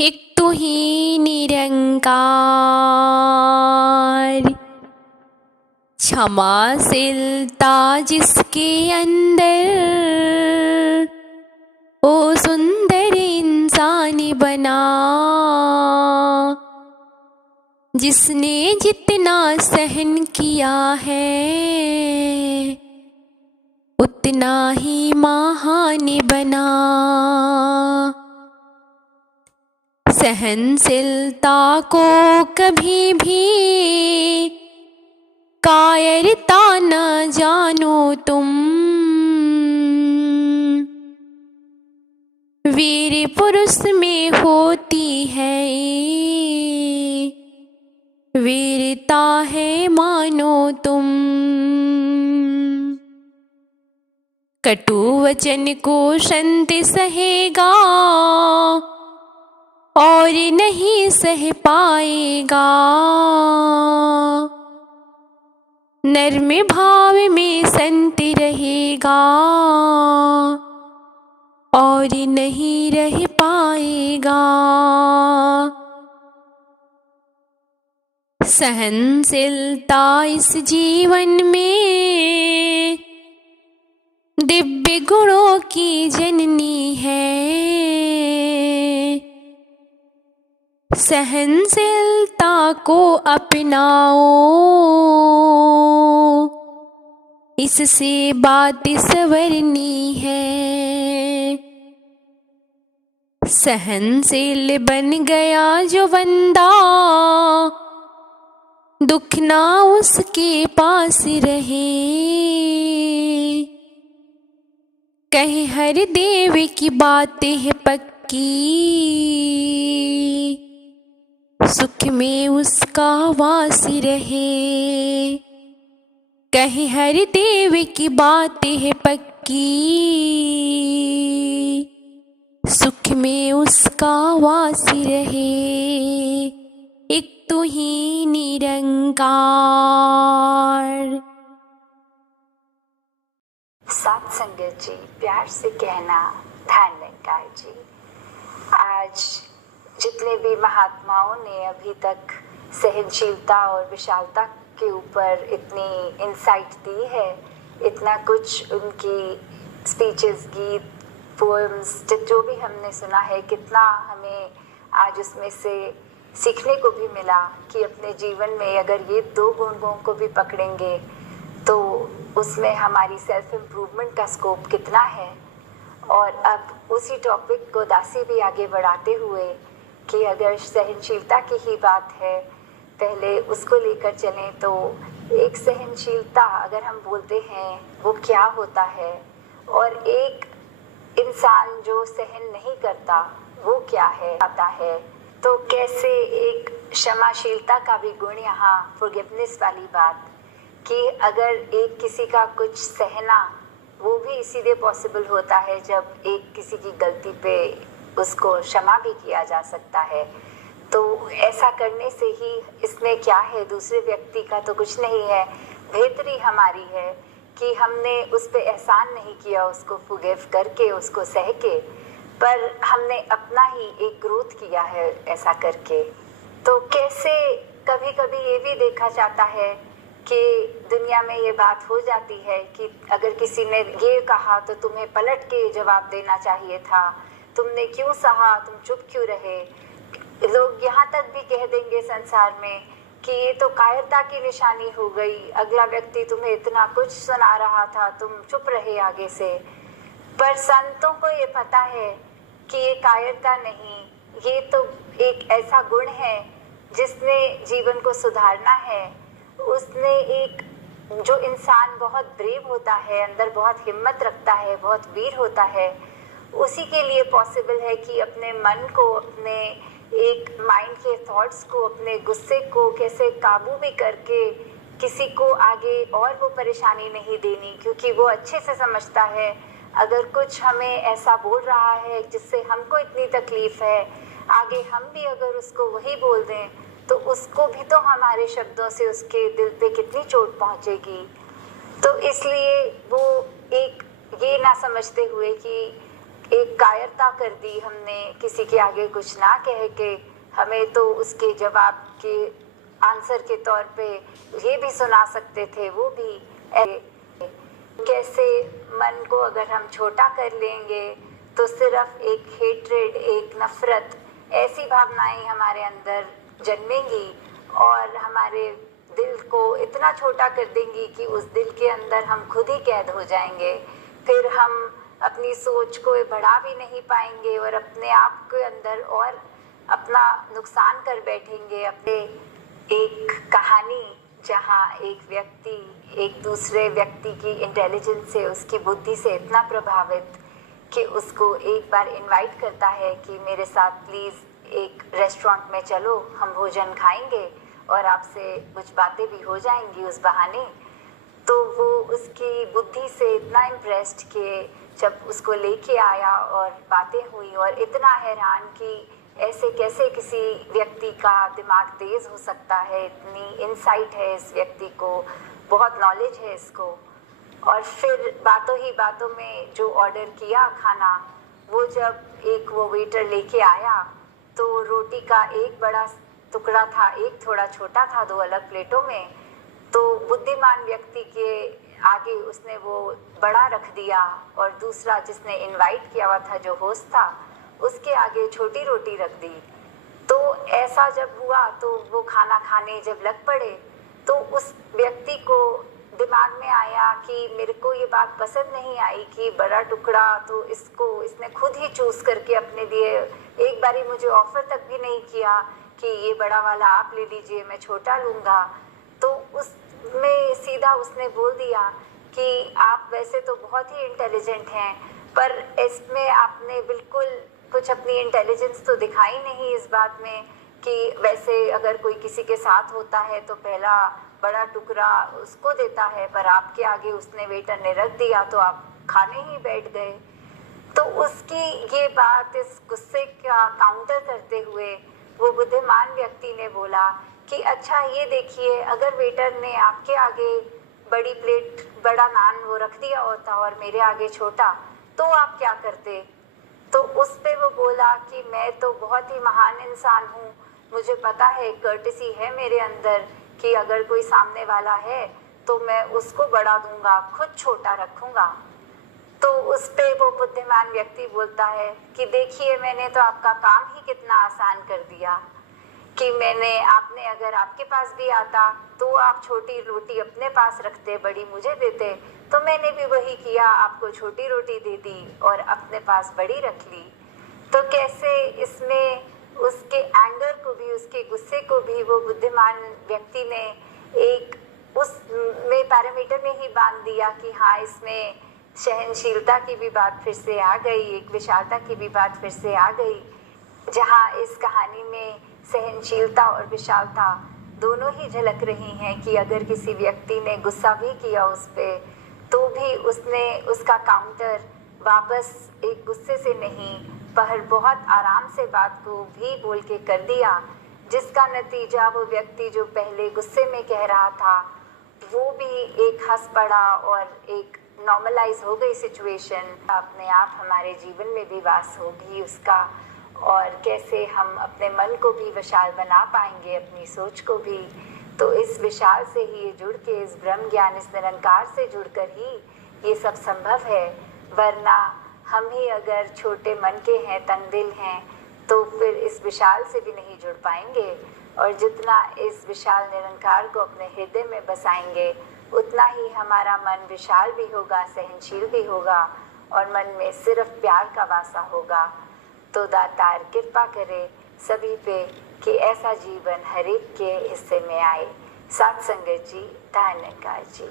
एक तू ही निरंकार, क्षमाशीलता जिसके अंदर, ओ सुंदर इंसान बना। जिसने जितना सहन किया है, उतना ही महान बना। सहनशीलता को कभी भी कायरता न जानो तुम। वीर पुरुष में होती है वीरता है मानो तुम। कटु वचन को संत सहेगा और नहीं सह पाएगा। नर्म भाव में संत रहेगा और नहीं रह पाएगा। सहनशीलता इस जीवन में दिव्य गुणों की जननी है। सहनशीलता को अपनाओ, इससे बात संवरनी है। सहनशील बन गया जो बंदा, दुख ना उसके पास रहे। कहे हर देव की बातें है पक्की, सुख में उसका वास रहे। कहे हर देव की बातें है पक्की, सुख में उसका वास रहे। एक तू ही निरंकार। साथ संगत जी, प्यार से कहना ध्यान निरंकार जी। आज जितने भी महात्माओं ने अभी तक सहनशीलता और विशालता के ऊपर इतनी इंसाइट दी है, इतना कुछ उनकी स्पीचेस, गीत, पोएम्स जो भी हमने सुना है, कितना हमें आज उसमें से सीखने को भी मिला कि अपने जीवन में अगर ये दो गुणों को भी पकड़ेंगे तो उसमें हमारी सेल्फ इम्प्रूवमेंट का स्कोप कितना है। और अब उसी टॉपिक को दासी भी आगे बढ़ाते हुए कि अगर सहनशीलता की ही बात है, पहले उसको लेकर चलें तो एक सहनशीलता अगर हम बोलते हैं वो क्या होता है, और एक इंसान जो सहन नहीं करता वो क्या है आता है। तो कैसे एक क्षमाशीलता का भी गुण यहाँ, फॉरगिवनेस वाली बात, कि अगर एक किसी का कुछ सहना वो भी इसीलिए पॉसिबल होता है जब एक किसी की गलती पे उसको क्षमा भी किया जा सकता है। तो ऐसा करने से ही इसमें क्या है, दूसरे व्यक्ति का तो कुछ नहीं है, बेहतरी हमारी है कि हमने उस पे एहसान नहीं किया उसको फॉरगिव करके, उसको सह के, पर हमने अपना ही एक ग्रोथ किया है ऐसा करके। तो कैसे कभी कभी ये भी देखा जाता है कि दुनिया में ये बात हो जाती है कि अगर किसी ने ये कहा तो तुम्हें पलट के जवाब देना चाहिए था, तुमने क्यों सहा, तुम चुप क्यों रहे। लोग यहाँ तक भी कह देंगे संसार में कि ये तो कायरता की निशानी हो गई, अगला व्यक्ति तुम्हें इतना कुछ सुना रहा था, तुम चुप रहे आगे से। पर संतों को ये पता है कि ये कायरता नहीं, ये तो एक ऐसा गुण है जिसने जीवन को सुधारना है। उसने एक जो इंसान बहुत ब्रेव होता है, अंदर बहुत हिम्मत रखता है, बहुत वीर होता है, उसी के लिए पॉसिबल है कि अपने मन को, अपने एक माइंड के थॉट्स को, अपने गुस्से को कैसे काबू भी करके किसी को आगे और वो परेशानी नहीं देनी, क्योंकि वो अच्छे से समझता है अगर कुछ हमें ऐसा बोल रहा है जिससे हमको इतनी तकलीफ है, आगे हम भी अगर उसको वही बोल दें तो उसको भी तो हमारे शब्दों से उसके दिल पे कितनी चोट पहुंचेगी। तो इसलिए वो एक ये ना समझते हुए कि एक कायरता कर दी हमने, किसी के आगे कुछ ना कह के। हमें तो उसके जवाब के आंसर के तौर पे ये भी सुना सकते थे, वो भी कैसे मन को अगर हम छोटा कर लेंगे तो सिर्फ एक हेट्रेड, एक नफरत, ऐसी भावनाएं हमारे अंदर जन्मेंगी और हमारे दिल को इतना छोटा कर देंगी कि उस दिल के अंदर हम खुद ही कैद हो जाएंगे। फिर हम अपनी सोच को बढ़ा भी नहीं पाएंगे और अपने आप के अंदर और अपना नुकसान कर बैठेंगे। अपने एक कहानी जहाँ एक व्यक्ति एक दूसरे व्यक्ति की इंटेलिजेंस से, उसकी बुद्धि से इतना प्रभावित कि उसको एक बार इनवाइट करता है कि मेरे साथ प्लीज़ एक रेस्टोरेंट में चलो, हम भोजन खाएंगे और आपसे कुछ बातें भी हो जाएंगी उस बहाने। तो वो उसकी बुद्धि से इतना इम्प्रेस्ड कि जब उसको लेके आया और बातें हुई और इतना हैरान कि ऐसे कैसे किसी व्यक्ति का दिमाग तेज़ हो सकता है, इतनी इंसाइट है इस व्यक्ति को, बहुत नॉलेज है इसको। और फिर बातों ही बातों में जो ऑर्डर किया खाना, वो जब एक वो वेटर लेके आया तो रोटी का एक बड़ा टुकड़ा था, एक थोड़ा छोटा था, दो अलग प्लेटों में। तो बुद्धिमान व्यक्ति के आगे उसने वो बड़ा रख दिया और दूसरा जिसने इनवाइट किया हुआ था, जो होस्ट था, उसके आगे छोटी रोटी रख दी। तो ऐसा जब हुआ तो वो खाना खाने जब लग पड़े तो उस व्यक्ति को दिमाग में आया कि मेरे को ये बात पसंद नहीं आई कि बड़ा टुकड़ा तो इसने खुद ही चूज़ करके अपने लिए, एक बारी मुझे ऑफ़र तक भी नहीं किया कि ये बड़ा वाला आप ले लीजिए, मैं छोटा लूँगा। तो उसमें सीधा उसने बोल दिया कि आप वैसे तो बहुत ही इंटेलिजेंट हैं, पर इसमें आपने बिल्कुल कुछ अपनी इंटेलिजेंस तो दिखाई नहीं इस बात में कि वैसे अगर कोई किसी के साथ होता है तो पहला बड़ा टुकड़ा उसको देता है, पर आपके आगे उसने वेटर ने रख दिया तो आप खाने ही बैठ गए। तो उसकी ये बात, इस गुस्से का काउंटर करते हुए वो बुद्धिमान व्यक्ति ने बोला कि अच्छा ये देखिए, अगर वेटर ने आपके आगे बड़ी प्लेट, बड़ा नान वो रख दिया होता और मेरे आगे छोटा, तो आप क्या करते? तो उस पे वो बोला कि मैं तो बहुत ही महान इंसान हूँ, मुझे पता है, कर्टेसी है मेरे अंदर कि अगर कोई सामने वाला है तो मैं उसको बड़ा दूंगा, खुद छोटा रखूँगा। तो उस पे वो बुद्धिमान व्यक्ति बोलता है कि देखिए, मैंने तो आपका काम ही कितना आसान कर दिया कि आपने अगर आपके पास भी आता तो आप छोटी रोटी अपने पास रखते, बड़ी मुझे देते, तो मैंने भी वही किया, आपको छोटी रोटी दे दी और अपने पास बड़ी रख ली। तो कैसे इसमें उसके एंगर को भी, उसके गुस्से को भी वो बुद्धिमान व्यक्ति ने एक उस में पैरामीटर में ही बांध दिया कि हाँ, इसमें सहनशीलता की भी बात फिर से आ गई, एक विशालता की भी बात फिर से आ गई, जहाँ इस कहानी में सहनशीलता और विशालता दोनों ही झलक रही हैं कि अगर किसी व्यक्ति ने गुस्सा भी किया उस पर, तो भी उसने उसका काउंटर वापस एक गुस्से से नहीं, पर बहुत आराम से बात को भी बोल के कर दिया, जिसका नतीजा वो व्यक्ति जो पहले गुस्से में कह रहा था, वो भी एक हंस पड़ा और एक नॉर्मलाइज हो गई सिचुएशन। अपने आप हमारे जीवन में भी वास होगी उसका, और कैसे हम अपने मन को भी विशाल बना पाएंगे, अपनी सोच को भी। तो इस विशाल से ही जुड़ के, इस ब्रह्म ज्ञान, इस निरंकार से जुड़कर ही ये सब संभव है। वरना हम ही अगर छोटे मन के हैं, तंग दिल हैं, तो फिर इस विशाल से भी नहीं जुड़ पाएंगे। और जितना इस विशाल निरंकार को अपने हृदय में बसाएंगे, उतना ही हमारा मन विशाल भी होगा, सहनशील भी होगा और मन में सिर्फ प्यार का वासा होगा। तो दातार कृपा करे सभी पे कि ऐसा जीवन हर एक के हिस्से में आए। साथ संगत जी, धन्यकार जी।